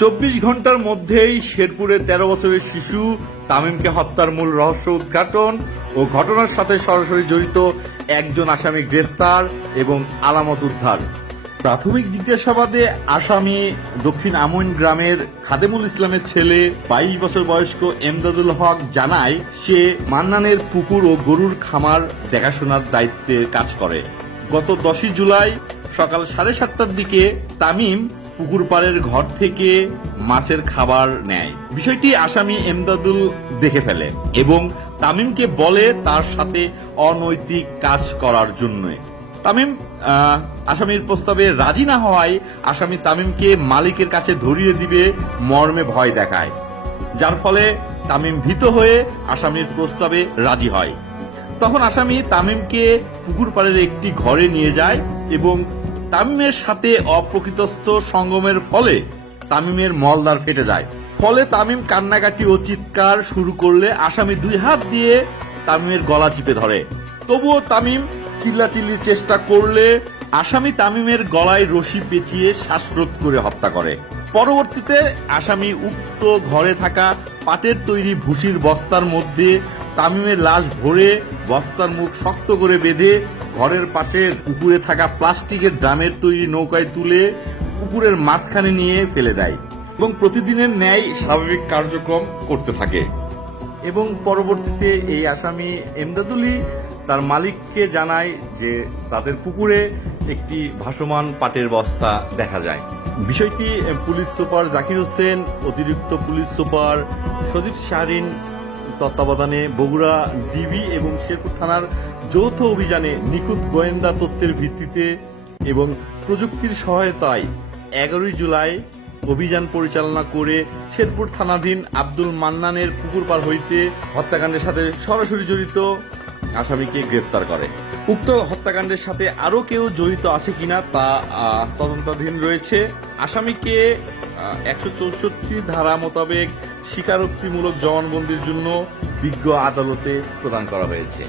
24 ঘন্টার মধ্যেই শেরপুরে 13 বছরের শিশু তামিমকে হত্যার মূল রহস্য উদ্ঘাটন ও ঘটনার সাথে সরাসরি জড়িত একজন আসামি গ্রেফতার এবং আলামত উদ্ধার। প্রাথমিক জিজ্ঞাসাবাদে আসামি দক্ষিণ আমইন গ্রামের খাদেমুল ইসলামের ছেলে 22 বছর বয়স্ক এমদাদুল হক জানায় সে মান্নানের পুকুর ও গরুর খামার দেখাশোনার দায়িত্বে কাজ করে। গত 10 জুলাই সকাল 7:30টার দিকে তামিম পুকুর পাড়ের ঘর থেকে মাছের খাবার নেয়। বিষয়টি আসামি এমদাদুল দেখে ফেলে এবং তামিমকে বলে তার সাথে অনৈতিক কাজ করার জন্য। তামিম আসামির প্রস্তাবে রাজি না হওয়ায় আসামি তামিমকে মালিকের কাছে ধরিয়ে দিবে মর্মে ভয় দেখায়, যার ফলে তামিম ভীত হয়ে আসামির প্রস্তাবে রাজি হয়। তখন আসামি তামিমকে পুকুর পাড়ের একটি ঘরে নিয়ে যায় এবং তামিমের সাথে অপ্রকৃতস্থ সঙ্গমের ফলে তামিমের মলদ্বার ফেটে যায়। ফলে তামিম কান্নাকাটি ও চিৎকার শুরু করলে আসামি 2 হাত দিয়ে তামিমের গলা চিপে ধরে। তবুও তামিম চিল্লাচিল্লির চেষ্টা করলে আসামি তামিমের গলায় রশি পেঁচিয়ে শ্বাসরোধ করে হত্যা করে। পরবর্তীতে আসামি উক্ত ঘরে থাকা পাটের তৈরি ভুসির বস্তার মধ্যে তামিমের লাশ ভরে বস্তার মুখ শক্ত করে বেঁধে ঘরের পাশের পুকুরে থাকা প্লাস্টিকের ড্রামের তৈরি নৌকায় তুলে পুকুরের মাঝখানে নিয়ে ফেলে দেয় এবং প্রতিদিনের ন্যায় স্বাভাবিক কার্যক্রম করতে থাকে। এবং পরবর্তীতে এই আসামি এমদাদুলি তার মালিককে জানায় যে তাদের পুকুরে একটি ভাসমান পাটের বস্তা দেখা যায়। বিষয়টি পুলিশ সুপার জাকির হোসেন, অতিরিক্ত পুলিশ সুপার সজীব শাহরিন তত্ত্বাবধানে বগুড়া ডিবি এবং শেরপুর থানার যৌথ অভিযানে নিখুঁত গোয়েন্দা তথ্যের ভিত্তিতে এবং প্রযুক্তির সহায়তায় 11 জুলাই অভিযান পরিচালনা করে শেরপুর থানাধীন আব্দুল মান্নানের পুকুর পার হইতে হত্যাকাণ্ডের সাথে সরাসরি জড়িত আসামিকে গ্রেফতার করে। উক্ত হত্যাকাণ্ডের সাথে আরো কেউ জড়িত আছে কিনা তা তদন্তাধীন রয়েছে। আসামিকে 164 ধারা মোতাবেক স্বীকারোক্তিমূলক জবানবন্দির জন্য বিজ্ঞ আদালতে প্রদান করা হয়েছে।